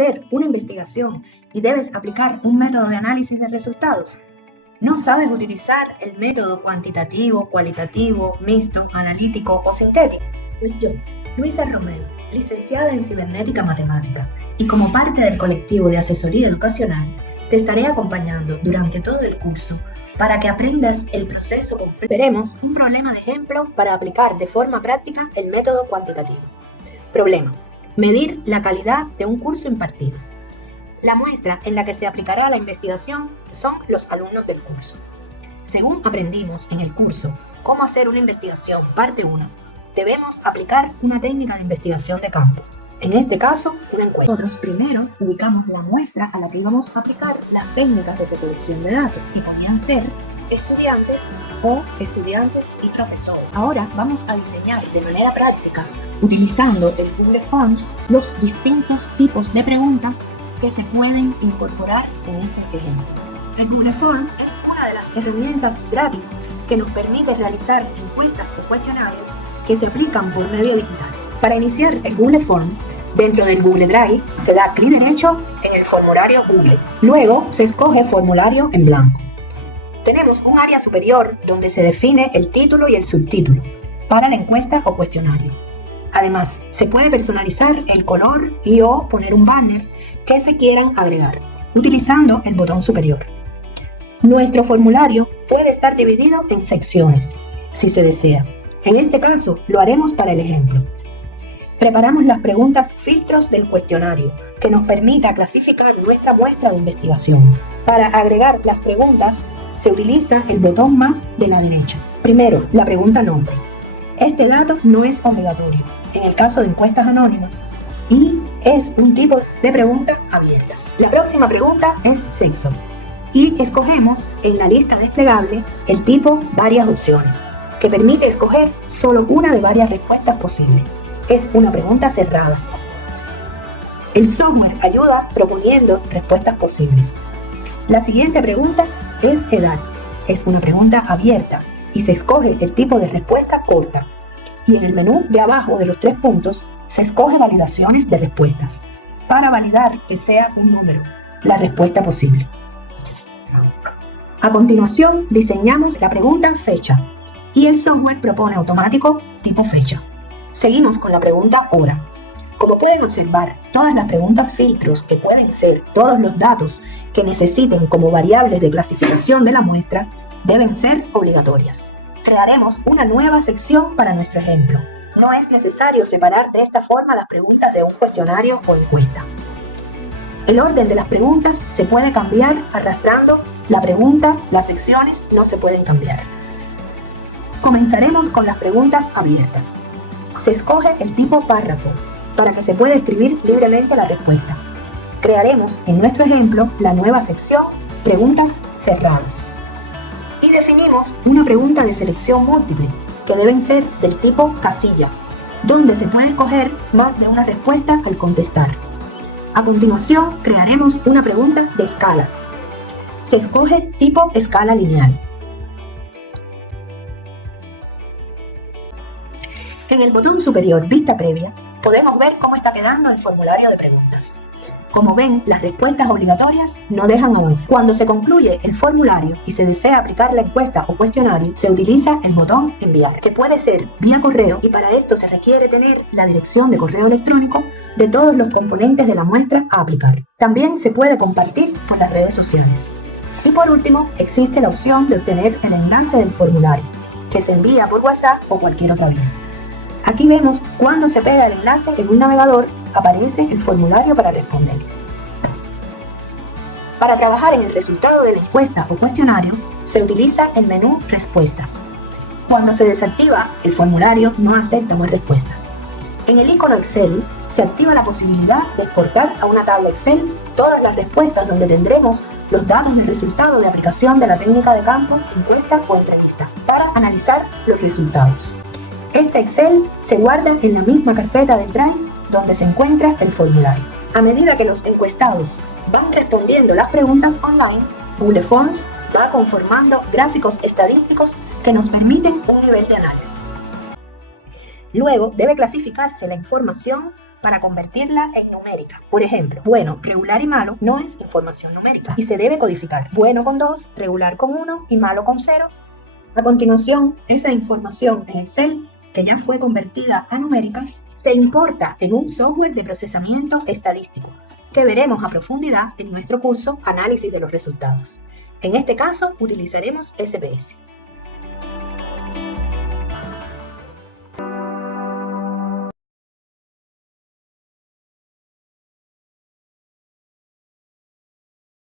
hacer una investigación y debes aplicar un método de análisis de resultados? ¿No sabes utilizar el método cuantitativo, cualitativo, mixto, analítico o sintético? Pues yo, Luisa Romero, licenciada en Cibernética Matemática, y como parte del colectivo de asesoría educacional, te estaré acompañando durante todo el curso para que aprendas el proceso completo. Veremos un problema de ejemplo para aplicar de forma práctica el método cuantitativo. Problema: medir la calidad de un curso impartido. La muestra en la que se aplicará la investigación son los alumnos del curso. Según aprendimos en el curso Cómo hacer una investigación, parte 1, debemos aplicar una técnica de investigación de campo. En este caso, una encuesta. Nosotros primero ubicamos la muestra a la que íbamos a aplicar las técnicas de recolección de datos, y podían ser estudiantes y profesores. Ahora vamos a diseñar de manera práctica, utilizando el Google Forms, los distintos tipos de preguntas que se pueden incorporar en este ejemplo. El Google Form es una de las herramientas gratis que nos permite realizar encuestas o cuestionarios que se aplican por medio digital. Para iniciar el Google Form, dentro del Google Drive se da clic derecho en el formulario Google. Luego se escoge formulario en blanco. Tenemos un área superior donde se define el título y el subtítulo para la encuesta o cuestionario. Además, se puede personalizar el color y/o poner un banner que se quieran agregar, utilizando el botón superior. Nuestro formulario puede estar dividido en secciones, si se desea. En este caso, lo haremos para el ejemplo. Preparamos las preguntas filtros del cuestionario, que nos permita clasificar nuestra muestra de investigación. Para agregar las preguntas, se utiliza el botón más de la derecha. Primero, la pregunta nombre. Este dato no es obligatorio en el caso de encuestas anónimas y es un tipo de pregunta abierta. La próxima pregunta es sexo y escogemos en la lista desplegable el tipo varias opciones, que permite escoger solo una de varias respuestas posibles. Es una pregunta cerrada. El software ayuda proponiendo respuestas posibles. La siguiente pregunta es edad. Es una pregunta abierta y se escoge el tipo de respuesta corta. Y en el menú de abajo de los 3 puntos se escoge validaciones de respuestas para validar que sea un número la respuesta posible. A continuación diseñamos la pregunta fecha y el software propone automático tipo fecha. Seguimos con la pregunta hora. Como pueden observar, todas las preguntas filtros, que pueden ser todos los datos que necesiten como variables de clasificación de la muestra, deben ser obligatorias. Crearemos una nueva sección para nuestro ejemplo. No es necesario separar de esta forma las preguntas de un cuestionario o encuesta. El orden de las preguntas se puede cambiar arrastrando la pregunta, las secciones no se pueden cambiar. Comenzaremos con las preguntas abiertas. Se escoge el tipo párrafo para que se pueda escribir libremente la respuesta. Crearemos en nuestro ejemplo la nueva sección Preguntas cerradas. Y definimos una pregunta de selección múltiple, que deben ser del tipo casilla, donde se puede escoger más de una respuesta al contestar. A continuación, crearemos una pregunta de escala. Se escoge tipo escala lineal. En el botón superior Vista previa, podemos ver cómo está quedando el formulario de preguntas. Como ven, las respuestas obligatorias no dejan avanzar. Cuando se concluye el formulario y se desea aplicar la encuesta o cuestionario, se utiliza el botón Enviar, que puede ser vía correo, y para esto se requiere tener la dirección de correo electrónico de todos los componentes de la muestra a aplicar. También se puede compartir por las redes sociales. Y por último, existe la opción de obtener el enlace del formulario, que se envía por WhatsApp o cualquier otra vía. Aquí vemos cuando se pega el enlace en un navegador, aparece el formulario para responder. Para trabajar en el resultado de la encuesta o cuestionario, se utiliza el menú Respuestas. Cuando se desactiva, el formulario no acepta más respuestas. En el icono Excel, se activa la posibilidad de exportar a una tabla Excel todas las respuestas donde tendremos los datos del resultado de aplicación de la técnica de campo, encuesta o entrevista, para analizar los resultados. Este Excel se guarda en la misma carpeta del Drive donde se encuentra el formulario. A medida que los encuestados van respondiendo las preguntas online, Google Forms va conformando gráficos estadísticos que nos permiten un nivel de análisis. Luego debe clasificarse la información para convertirla en numérica. Por ejemplo, bueno, regular y malo no es información numérica y se debe codificar. Bueno con 2, regular con 1 y malo con 0. A continuación, esa información en Excel, que ya fue convertida a numérica, se importa en un software de procesamiento estadístico, que veremos a profundidad en nuestro curso Análisis de los Resultados. En este caso, utilizaremos SPS.